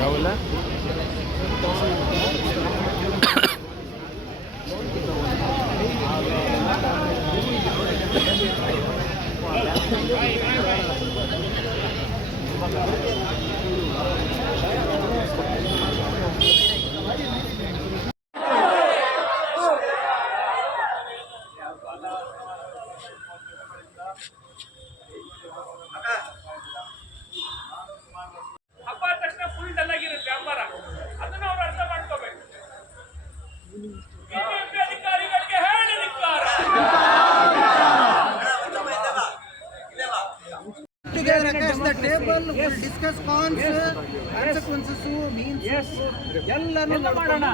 ಯಾವಲ್ಲ across the table, we'll discuss cons, consequences, means. ಎಲ್ಲ ಮಾಡೋಣ.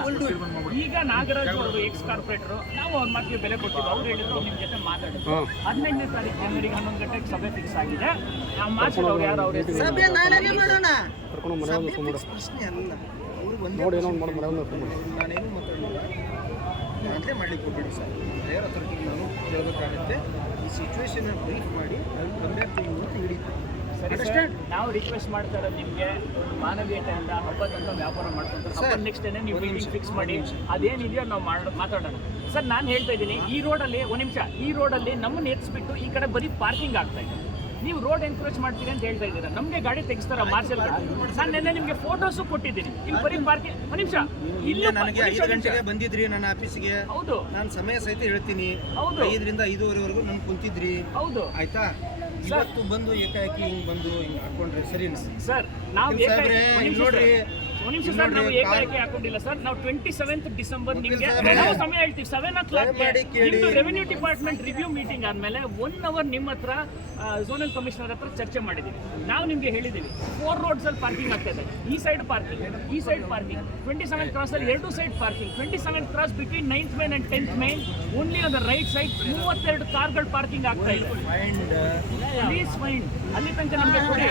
ಈಗ ನಾಗರಾಜ್ ಅವರು ಎಕ್ಸ್ ಕಾರ್ಪೊರೇಟರ್, ನಾವು ಅವ್ರ ಮಾತಿಗೆ ಬೆಲೆ ಕೊಟ್ಟಿದ್ದು. ಅವ್ರು ಹೇಳಿದ್ರು ನಿಮ್ಮ ಜೊತೆ ಮಾತಾಡಿದ್ರು. 15ನೇ ತಾರೀಕು ಜನವರಿಗೆ 11 ಗಂಟೆಗೆ ಸಭೆ ಫಿಕ್ಸ್ ಆಗಿದೆ. ನಾವು ಮಾತಾಡೋರು ಯಾರು ಅವ್ರ ಸಭೆ ನಾಳೆನೇ ಮಾಡೋಣ. ಪ್ರಶ್ನೆ ಅಲ್ಲ, ನಾನೇನು ಮಾತಾಡಲಿಲ್ಲ, ನಾನೇ ಮಾಡ್ಲಿಕ್ಕೆ ಹೋಗ್ಬೇಡಿ ಸರ್. ಹೈಯರ್ ಅಥಾರಿಟಿಗೆ ನಾನು ಕೇಳಬೇಕಾಗುತ್ತೆ. ಈ ಸಿಚುವೇಶನ್ ಬ್ರೀಫ್ ಮಾಡಿ ಅಲ್ಲಿ ಕಂಬ್ಯಾಕ್ ಅಂತ ಹಿಡಿತಾರೆ. ನಾವು ರಿಕ್ವೆಸ್ಟ್ ಮಾಡ್ತಾ ಇರೋದು ನಿಮಗೆ ಮಾನವೀಯತೆಯಿಂದ ಹಬ್ಬದಂತ ವ್ಯಾಪಾರ ಮಾಡ್ಕೊಂತಾರೆ. ನೆಕ್ಸ್ಟ್ ಡೇನೆ ನೀವು ಮೀಟಿಂಗ್ ಫಿಕ್ಸ್ ಮಾಡಿ ಅದೇನಿದೆಯೋ ನಾವು ಮಾತಾಡೋಣ. ಸರ್ ನಾನು ಹೇಳ್ತಾ ಇದ್ದೀನಿ, ಈ ರೋಡಲ್ಲಿ ಒಂದು ನಿಮಿಷ, ಈ ರೋಡಲ್ಲಿ ನಮ್ಮನ್ನು ಎತ್ಸ್ಬಿಟ್ಟು ಈ ಕಡೆ ಬರೀ ಪಾರ್ಕಿಂಗ್ ಆಗ್ತಾ ಇದೆ. ನೀವು ರೋಡ್ ಎನ್ಕ್ರೋಚ್ ಮಾಡ್ತೀರಿ ಅಂತ ಹೇಳ್ತಾ ಇದ್ದೀರಾ. ನಮಗೆ ಗಾಡಿ ತೆಗಿಸ್ತಾರ ಮಾರ್ಷಲ್ ಗಾಡಿ. ನಾನು ನಿನ್ನೆ ನಿಮಗೆ ಫೋಟೋಸು ಕೊಟ್ಟಿದ್ದೀನಿ. ಇಲ್ಲಿ ಬರೀ ಪಾರ್ಕಿಂಗ್ ಒಂದು ನಿಮಿಷ. ಇಲ್ಲಿ ನನಗೆ 5 ಗಂಟೆಗೆ ಬಂದಿದ್ರಿ ನನ್ನ ಆಫೀಸ್ಗೆ. ಹೌದು, ನಾನು ಸಮಯ ಸಹಿತ ಹೇಳ್ತೀನಿ. ಹೌದು, 5ರಿಂದ 5:30ವರೆಗೂ ನಾನು ಕುಂತಿದ್ರಿ. ಹೌದು, ಆಯ್ತಾ? ಇವತ್ತು ಬಂದು ಏಕಾಏಕಿ ಹಿಂಗ್ ಬಂದು ಹಿಂಗ್ ಹಾಕೊಂಡ್ರೆ ಸರಿ ಸರ್? ನಾವು ನೋಡ್ರಿ, ಒಂದು ನಿಮಿಷ ಸರ್, ನಾವು ಏಕಾಏಕಿ ಹಾಕೊಂಡಿಲ್ಲ ಸರ್. ನಾವು 27th ಡಿಸೆಂಬರ್ ನಿಮಗೆ ನಾವು ಸಮಯ ಹೇಳ್ತೀವಿ. 7 o'clock ನಿಮ್ದು ರೆವಿನ್ಯೂ ಡಿಪಾರ್ಟ್ಮೆಂಟ್ ರಿವ್ಯೂ ಮೀಟಿಂಗ್ ಆದ್ಮೇಲೆ 1 hour ನಿಮ್ಮ ಹತ್ರ ಝೋನಲ್ ಕಮಿಷನರ್ ಹತ್ರ ಚರ್ಚೆ ಮಾಡಿದ್ದೀವಿ. ನಾವು ನಿಮಗೆ ಹೇಳಿದ್ದೀವಿ 4 roads ಅಲ್ಲಿ ಪಾರ್ಕಿಂಗ್ ಆಗ್ತಾ ಇದೆ. ಈ ಸೈಡ್ ಪಾರ್ಕಿಂಗ್, ಈ ಸೈಡ್ ಪಾರ್ಕಿಂಗ್. 27th ಕ್ರಾಸ್ ಅಲ್ಲಿ 2 side parking. 27th cross between 9th main and 10th main only on the right side 32 ಕಾರ್ಗಳು ಪಾರ್ಕಿಂಗ್ ಆಗ್ತಾ ಇದೆ. Please find. ಅಲ್ಲಿ ತನಕ ನಮಗೆ ಕೊಡಿ.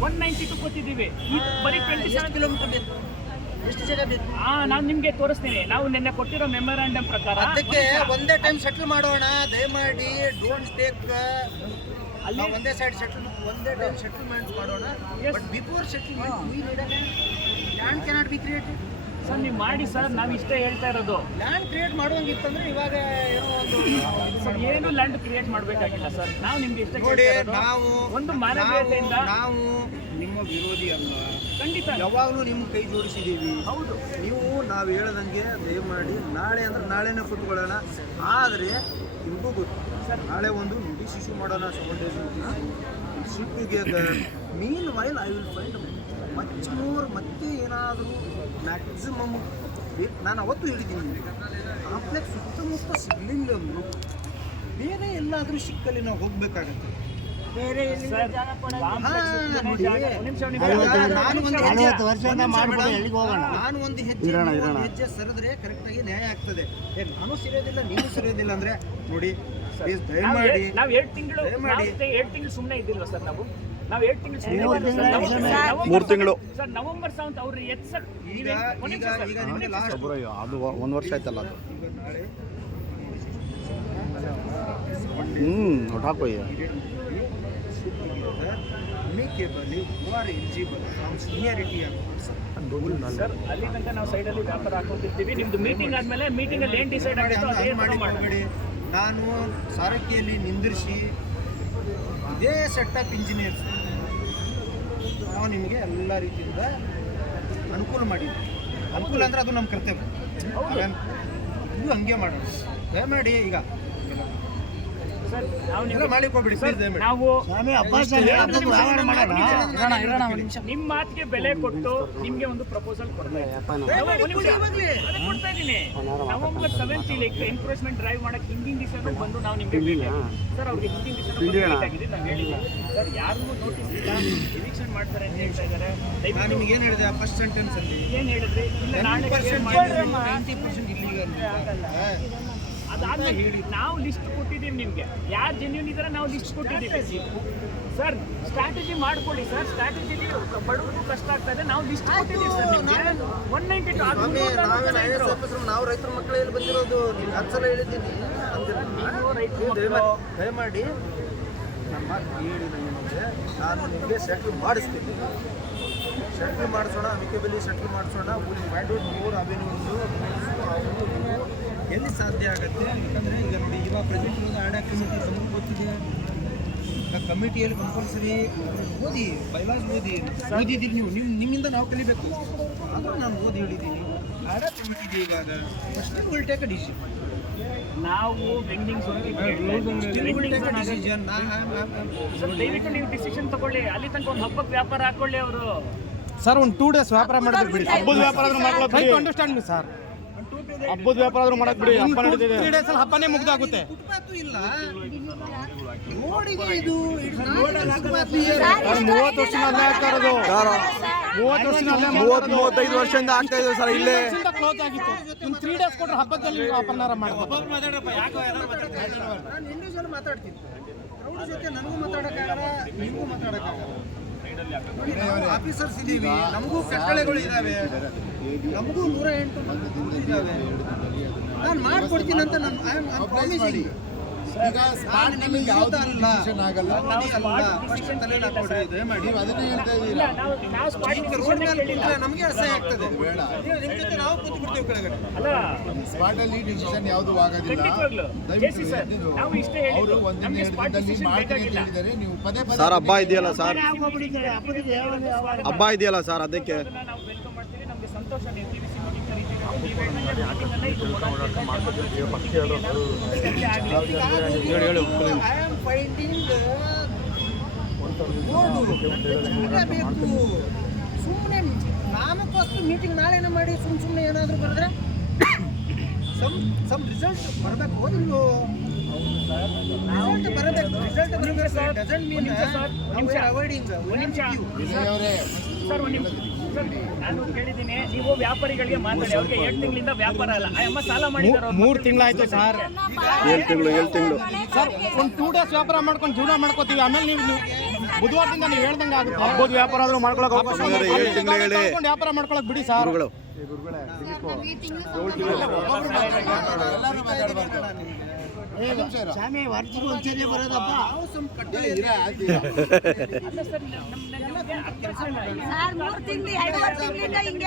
192 ಕೊಟ್ಟಿದ್ದೀವಿ. ಬರೀ 27 ಕಿಲೋಮೀಟರ್ ಬೇಕು. ಎಷ್ಟು ಜಾಗ ಬೇಕು? ನಾನು ನಿಮಗೆ ತೋರಿಸ್ತೀನಿ. ನಾವು ನಿನ್ನೆ ಕೊಟ್ಟಿರೋ ಮೆಮೊರಾಂಡಮ್ ಪ್ರಕಾರ ಅದಕ್ಕೆ ಒಂದೇ ಟೈಮ್ ಸೆಟ್ಲ್ ಮಾಡೋಣ. ದಯಮಾಡಿ ಡೋಂಟ್ ಟೇಕ್ ಅಲ್ಲಿ ಒಂದೇ ಸೈಡ್ ಒಂದೇ ಟೈಮ್ ಸೆಟಲ್ಮೆಂಟ್ ಮಾಡೋಣ. But before settlement we need land cannot be created. Sir ನೀವು ಮಾಡಿ ಸರ್, ನಾವು ಇಷ್ಟೇ ಹೇಳ್ತಾ ಇರೋದು. ಲ್ಯಾಂಡ್ ಕ್ರಿಯೇಟ್ ಮಾಡುವಂಗಿತ್ತಂದ್ರೆ ಇವಾಗ ಏನೋ ಒಂದು ಏನು ಲ್ಯಾಂಡ್ ಕ್ರಿಯೇಟ್ ಮಾಡಬೇಕಾಗಿಲ್ಲ ಸರ್. ನಾವು ನಿಮ್ಗೆ ಇಷ್ಟ ನೋಡಿ, ನಾವು ಒಂದು ಮಾನವೀಯತೆಯಿಂದ ನಾವು ನಿಮ್ಮ ವಿರೋಧಿ ಅಲ್ಲ, ಖಂಡಿತ ಯಾವಾಗಲೂ ನಿಮ್ಮ ಕೈ ಜೋಡಿಸಿದ್ದೀವಿ. ಹೌದು, ನೀವು ನಾವು ಹೇಳ್ದಂಗೆ ದಯಮಾಡಿ ನಾಳೆ ಅಂದ್ರೆ ನಾಳೆನೇ ಕೂತ್ಕೊಳ್ಳೋಣ. ಆದರೆ ನಿಮಗೂ ಗೊತ್ತು ಸರ್, ನಾಳೆ ಒಂದು ನೋಟಿಸ್ ಇಶ್ಯೂ ಮಾಡೋಣ. 7 days notice shift together. Mean while I will find much more. ಮತ್ತೆ ಏನಾದರೂ ಮ್ಯಾಕ್ಸಿಮಮ್ ನಾನು ಅವತ್ತು ಹೇಳಿದ್ದೀನಿ, ಕಾಂಪ್ಲೆಕ್ಸ್ ಸುತ್ತಮುತ್ತ ಸಿಗ್ಲಿಲ್ಲ ಅಂದರು ಬೇರೆ ಎಲ್ಲಾದರೂ ಸಿಕ್ಕಲ್ಲಿ ನಾವು ಹೋಗಬೇಕಾಗತ್ತೆ. ನಾನು ಒಂದು ಹೆಜ್ಜೆ ಸರಿದ್ರೆ ಕರೆಕ್ಟಾಗಿ ನ್ಯಾಯ ಆಗ್ತದೆ. ನಾನು ಸರಿಯೋದಿಲ್ಲ, ನೀವು ಸರಿಯೋದಿಲ್ಲ ಅಂದ್ರೆ ನೋಡಿ ದಯಮಾಡಿ. ನಾವು 7 ತಿಂಗಳು ಸುಮ್ಮನೆ ಇದ್ದಿಲ್ವ ಸರ್? ನಾವು 7 ತಿಂಗಳು 3 ತಿಂಗಳು ಸರ್. ನವೆಂಬರ್ 7th ಅವ್ರು ಈಗ ನಿಮಗೆ ಲಾಸ್ಟ್ ಅದು 1 ವರ್ಷ ಆಯ್ತಲ್ಲ ಅದು. ಹಾಕೋಯ್ಯ ಸರ್. ಅಲ್ಲಿ ತನಕ ನಾವು ಸೈಡಲ್ಲಿ ವ್ಯಾಪಾರ ಹಾಕೊತಿರ್ತೀವಿ. ನಿಮ್ದು ಮೀಟಿಂಗ್ ಆದ್ಮೇಲೆ ಮೀಟಿಂಗ್ ಅಲ್ಲಿ ಏನು ಡಿಸೈಡ್ ಆಗುತ್ತೆ ಮಾಡಬೇಡಿ. ನಾನು ಸಾರಕ್ಕಿಯಲ್ಲಿ ನಿಂದಿರಿಸಿ ಇದೇ ಸೆಟ್ ಆಫ್ ಇಂಜಿನಿಯರ್ಸ್ ನಾವು ನಿಮಗೆ ಎಲ್ಲ ರೀತಿಯಿಂದ ಅನುಕೂಲ ಮಾಡಿದ್ವಿ. ಅನುಕೂಲ ಅಂದರೆ ಅದು ನಮ್ಮ ಕರ್ತವ್ಯ. ಇದು ಹಂಗೆ ಮಾಡೋಣ ದಯಮಾಡಿ. ಈಗ ಸರ್ ಮಾಡಿಕೊಬಿಡಿ ಸರ್. ನಾವು ನಿಮ್ಮ ಮಾತಿಗೆ ಬೆಲೆ ಕೊಟ್ಟು ನಿಮ್ಗೆ ಒಂದು ಪ್ರಪೋಸಲ್ ಕೊಡ್ತಾ ಇದ್ದೀನಿ. ನವೆಂಬರ್ 7th ಇಲ್ಲಿ ಎನ್ಕ್ರೋಚ್ಮೆಂಟ್ ಡ್ರೈವ್ ಮಾಡಕ್ಕೆ ಹಿಂದಿನ ದಿವಸ ಬಂದು ನಾವು ನಿಮ್ಗೆ ಸರ್ ಅವ್ರಿಗೆ ಹಿಂದಿನ ದಿವಸ ಆಗಿದೆ. ನಾವು ಹೇಳಿಲ್ಲ ಸರ್, ಯಾರಿಗೂ ನೋಟಿಸ್ ಇಲ್ಲ, ಎವಿಕ್ಷನ್ ಮಾಡ್ತಾರೆ ಅಂತ ಹೇಳ್ತಾ ಇದ್ದಾರೆ. ನಾನು ನಿಮ್ಗೆ ಏನು ಹೇಳಿದೆ ಫಸ್ಟ್ ಸೆಂಟೆನ್ಸ್ ಅಲ್ಲಿ? ಏನು ಹೇಳಿದ್ರಿ? ಇಲ್ಲ, ನಾಳೆ 90% ಇಲ್ಲಿಗಲ್. ಅದಾದ್ಮೇಲೆ ನಾವು ಲಿಸ್ಟ್ ಕೊಟ್ಟಿದ್ದೀವಿ ನಿಮಗೆ. ಯಾರು ಜೆನ್ಯೂನ್ ಇದ್ದಾರೆ ನಾವು ಲಿಸ್ಟ್ ಕೊಟ್ಟಿದ್ದೀವಿ ಸರ್. ಸ್ಟ್ರಾಟಜಿ ಮಾಡ್ಕೊಳ್ಳಿ ಸರ್. ಸ್ಟ್ರಾಟಜಿಲಿ ಬಡವರು ಕಷ್ಟ ಆಗ್ತಾ ಇದೆ. ನಾವು ಲಿಸ್ಟ್ ಕೊಟ್ಟಿದ್ದೀವಿ ಸರ್ ನಿಮಗೆ. 192 ನಾವು ರೈತರ ಮಕ್ಕಳಲ್ಲಿ ಬಂದಿರೋದು. ನಿಮ್ಗೆ 10 ಸಲ ಹೇಳಿದ್ದೀನಿ. ದಯಮಾಡಿ ನಮ್ಮ ಹೇಳಿ ಹೇಳಿದರೆ ನಾನು ನಿಮಗೆ ಸೆಟ್ಲ್ ಮಾಡಿಸ್ತೀನಿ. ಸೆಟ್ಲ್ ಮಾಡಿಸೋಣ, ಅಮಿಕೇಬಲಿ ಸೆಟ್ಲ್ ಮಾಡಿಸೋಣ. Will find out more avenues ಎಲ್ಲಿ ಸಾಧ್ಯ ಆಗುತ್ತೆ. ಯಾಕಂದರೆ ಈಗ ನೋಡಿ, ಇವಾಗ ಪ್ರೆಸೆಂಟ್ ಇರೋದು ಆಡಾ ಕಮಿಟಿ ನಮಗೂ ಗೊತ್ತಿದೆ. ಕಮಿಟಿಯಲ್ಲಿ ಕಂಪಲ್ಸರಿ ಓದಿ, ಬೈಲಾಸ್ ಓದಿದ್ದೀವಿ ನೀವು. ನಿಮ್ಮಿಂದ ನಾವು ಕಲಿಬೇಕು. ಅದು ನಾನು ಓದಿ ಹೇಳಿದ್ದೀನಿ. ಆಡಾ ಕಮಿಟಿಗೆ ಇವಾಗ first will take a decision. ನಾವು ವೆಂಡಿಂಗ್ ದಯವಿಟ್ಟು ನೀವು ಡಿಸಿಷನ್ ತಗೊಳ್ಳಿ. ಅಲ್ಲಿ ತನಕ ಒಂದು ಹಬ್ಬಕ್ಕೆ ವ್ಯಾಪಾರ ಹಾಕೊಳ್ಳಿ ಅವರು. ಸರ್ ಒಂದು 2 days ವ್ಯಾಪಾರ ಮಾಡೋದು ಬಿಡಿ. ಹಬ್ಬದ ವ್ಯಾಪಾರ ಆದ್ರೂ ಮಾಡ್ಕೊಳ್ಳೋದು ಟ್ರೈ ಬಿಡಿ. To understand me sir. ಹಬ್ಬದ ವ್ಯಾಪಾರ ಆದ್ರೂ ಮಾಡಕ್ ಬಿಡಿ. ಹಬ್ಬ ನಡೀತಿದೆ. 3 days ಅಲ್ಲಿ ಹಬ್ಬನೇ ಮುಗ್ದಾಗುತ್ತೆ. ಫುಟ್ಪಾತು ಇಲ್ಲ ರೋಡಿಗೆ ಇದು 30 ವರ್ಷದಿಂದ ಅಲ್ಲೇ ಆಗ್ತಾ ಇರೋದು. 30 ವರ್ಷದಿಂದ 35 ವರ್ಷದಿಂದ ಆಗ್ತಾ ಇದೆ ಸರ್ ಇಲ್ಲೇ. ಕ್ಲೋಸ್ ಆಗಿತ್ತು. ಇನ್ನು 3 days ಕೊಟ್ಟರೆ ಹಬ್ಬದಲ್ಲಿ ವ್ಯಾಪಾರ ಮಾಡ್ಬೋದು. ನಾನು ಇಂಡಿವಿಜುವಲ್ ಮಾತಾಡ್ತೀನಿ. ಅವ್ರ ಜೊತೆ ನನಗೂ ಮಾತಾಡೋಕ್ಕಾಗಲ್ಲ, ನಿಮಗೂ ಮಾತಾಡೋಕ್ಕಾಗಲ್ಲ. ಆಫೀಸರ್ಸ್ ಇದ್ದೀವಿ, ನಮಗೂ ಕಟ್ಟಳೆಗಳು ಇದ್ದಾವೆ, ನಮಗೂ 108 ಇದ್ದಾವೆ. ನಾನು ಮಾಡ್ಕೊಡ್ತೀನಿ ಅಂತ ನಾನು ಐ ಆಮ್ ಪ್ರಾಮಿಸಿಂಗ್. ನಾನು ನಿಮಗೆ ಯಾವ್ದು ಅಲ್ಲ ನಾವು ರೋಡ್ ಮೇಲೆ ಬಿಟ್ಟರೆ ನಮಗೆ ಅಸಹ್ಯ ಆಗ್ತದೆ. ನಿಮ್ಮ ಜೊತೆ ನಾವು ಕೂತು ಬಿಡ್ತೇವೆ ಕೆಳಗಡೆ. ಸ್ಪಾಟಲ್ಲಿ ಡಿಸಿಷನ್ ಯಾವುದು ಆಗೋದಿಲ್ಲ. ನಾವು ಇಷ್ಟೇ ಹೇಳಿದ್ರು, ನಮಗೆ ಸ್ಪಾಟ್ ಡಿಸಿಷನ್ ಬೇಕಾಗಿಲ್ಲ. ನೀವು ಪದೇ ಪದೇ ಸರ್ ಹಬ್ಬ ಇದೆಯಲ್ಲ ಸರ್, ಹಬ್ಬ ಇದೆಯಲ್ಲ ಸರ್, ಅದಕ್ಕೆ ನಾವು ವೆಲ್ಕಮ್ ಮಾಡ್ತೀವಿ. ನಮಗೆ ಸಂತೋಷ. ನೀವು TVC ಮೀಟಿಂಗ್ ಕರೀತೀವಿ. ಇದು ಐ ಆಮ್ ಫೈಂಡಿಂಗ್ ಬೇಕು. ಸುಮ್ಮನೆ ನಾಮಕೋಸ್ಕರ ಮೀಟಿಂಗ್ ನಾಳೆನೇ ಮಾಡಿ ಸುಮ್ಮನೆ ಏನಾದರೂ ಬರೆದ್ರೆ ಸಮ್ ರಿಸಲ್ಟ್ ಬರಬೇಕು. ನಿಮ್ದು ರಿಸಲ್ಟ್ ಬರಬೇಕು. ರಿಸಲ್ಟ್ ಬರಬೇಕು sir. Doesn't mean avoiding. Sir ಒಂದು ನಿಮಿಷ ಸರ್, ನಾನು ಕೇಳಿದ್ದೀನಿ, ನೀವು ವ್ಯಾಪಾರಿಗಳಿಗೆ ಮಾತಾಡಿ. ಅವ್ರಿಗೆ 7 ತಿಂಗಳಿಂದ ವ್ಯಾಪಾರ ಅಲ್ಲ. ಅಮ್ಮ ಸಾಲ ಮಾಡಿದ್ದಾರೆ. 3 ತಿಂಗಳಾಯ್ತು ಸರ್. 7 ತಿಂಗಳು ಸರ್ ಒಂದು 2 days ವ್ಯಾಪಾರ ಮಾಡ್ಕೊಂಡು ಜೀವನ ಮಾಡ್ಕೋತೀವಿ. ಆಮೇಲೆ ನೀವು ಬುಧವಾರದಿಂದ ನೀವು ಹೇಳ್ದಂಗೆ ಆಗುತ್ತೆ. ಹಬ್ಬದ ವ್ಯಾಪಾರ ಆದ್ರೂ ಮಾಡ್ಕೊಳಕ್ ಅವಕಾಶ ಇದೆ. 7 ತಿಂಗಳು ಹೇಳಿ ವ್ಯಾಪಾರ ಮಾಡ್ಕೊಳಕ್ ಬಿಡಿ ಸರ್. ಗುರುಗಳು ಸ್ವಾಮಿ ವರ್ಷಕ್ಕೆ ಒಂದ್ಸರಿ ಬರೋದಪ್ಪ. ಸರ್, ನಮ್ಮ ಸರ್ 3 ತಿಂಗಳು 2.5 ತಿಂಗಳಿಂದ ಹಿಂಗೆ